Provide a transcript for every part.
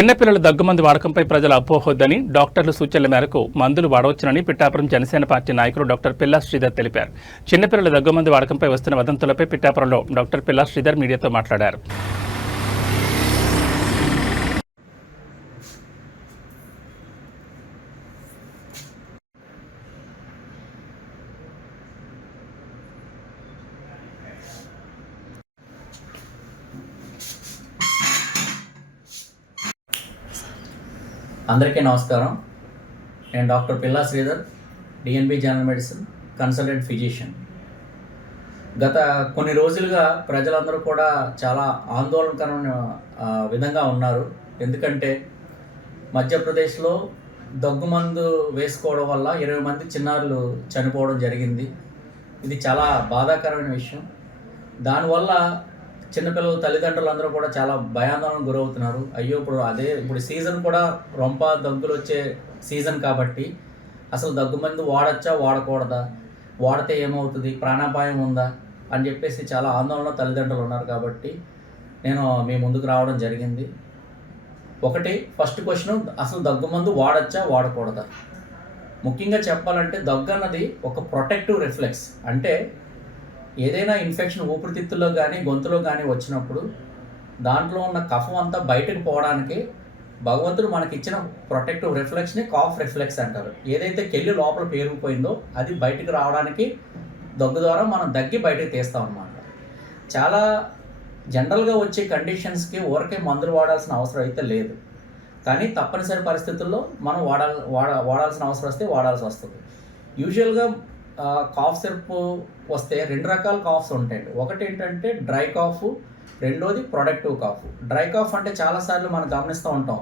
చిన్నపిల్లల దగ్గుమందు వాడకంపై ప్రజల అపోహొద్దని డాక్టర్ల సూచనల మేరకు మందులు వాడవచ్చునని పిఠాపురం జనసేన పార్టీ నాయకులు డాక్టర్ పిల్లా శ్రీధర్ తెలిపారు. చిన్నపిల్లల దగ్గుమందు వాడకంపై వస్తున్న వదంతులపై పిఠాపురంలో డాక్టర్ పిల్లా శ్రీధర్ మీడియాతో మాట్లాడారు. అందరికీ నమస్కారం. నేను డాక్టర్ పిల్లా Sridhar, DNB general medicine consultant physician. గత కొన్ని రోజులుగా ప్రజలందరూ కూడా చాలా ఆందోళనకరమైన విధంగా ఉన్నారు. ఎందుకంటే మధ్యప్రదేశ్లో దగ్గుమందు వేసుకోవడం వల్ల 20 మంది చిన్నారులు చనిపోవడం జరిగింది. ఇది చాలా బాధాకరమైన విషయం. దానివల్ల చిన్నపిల్లల తల్లిదండ్రులు అందరూ కూడా చాలా భయాందోళనకు గురవుతున్నారు. అయ్యో, ఇప్పుడు సీజన్ కూడా రొంప దగ్గులు వచ్చే సీజన్ కాబట్టి అసలు దగ్గుమందు వాడచ్చా వాడకూడదా, వాడితే ఏమవుతుంది, ప్రాణాపాయం ఉందా అని చెప్పేసి చాలా ఆందోళన తల్లిదండ్రులు ఉన్నారు. కాబట్టి నేను మీ ముందుకు రావడం జరిగింది. ఫస్ట్ క్వశ్చన్, అసలు దగ్గుమందు వాడచ్చా వాడకూడదా? ముఖ్యంగా చెప్పాలంటే దగ్గు అన్నది ఒక ప్రొటెక్టివ్ రిఫ్లెక్స్. అంటే ఏదైనా ఇన్ఫెక్షన్ ఊపిరితిత్తుల్లో కానీ గొంతులో కానీ వచ్చినప్పుడు దాంట్లో ఉన్న కఫం అంతా బయటకు పోవడానికి భగవంతుడు మనకిచ్చిన ప్రొటెక్టివ్ రిఫ్లెక్స్ని కాఫ్ రిఫ్లెక్స్ అంటారు. ఏదైతే కెళ్ళి లోపల పేరుకుపోయిందో అది బయటకు రావడానికి దగ్గు ద్వారా మనం దగ్గి బయటకు తీస్తాం అన్నమాట. చాలా జనరల్గా వచ్చే కండిషన్స్కి ఊరికే మందులు వాడాల్సిన అవసరం అయితే లేదు. కానీ తప్పనిసరి పరిస్థితుల్లో మనం వాడాల్సిన అవసరం వస్తే వాడాల్సి వస్తుంది. యూజువల్గా కాఫ్ సిరప్ వస్తే 2 రకాల కాఫ్స్ ఉంటాయి. ఒకటి ఏంటంటే డ్రై కాఫ్, రెండోది ప్రొడక్టివ్ కాఫ్. డ్రై కాఫ్ అంటే చాలాసార్లు మనం గమనిస్తూ ఉంటాం,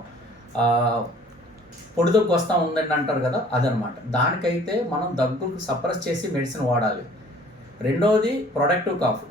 పొడి దగ్గు వస్తూ ఉందని అంటారు కదా, అదనమాట. దానికైతే మనం దగ్గుకు సప్రెస్ చేసి మెడిసిన్ వాడాలి. రెండోది ప్రొడక్టివ్ కాఫ్.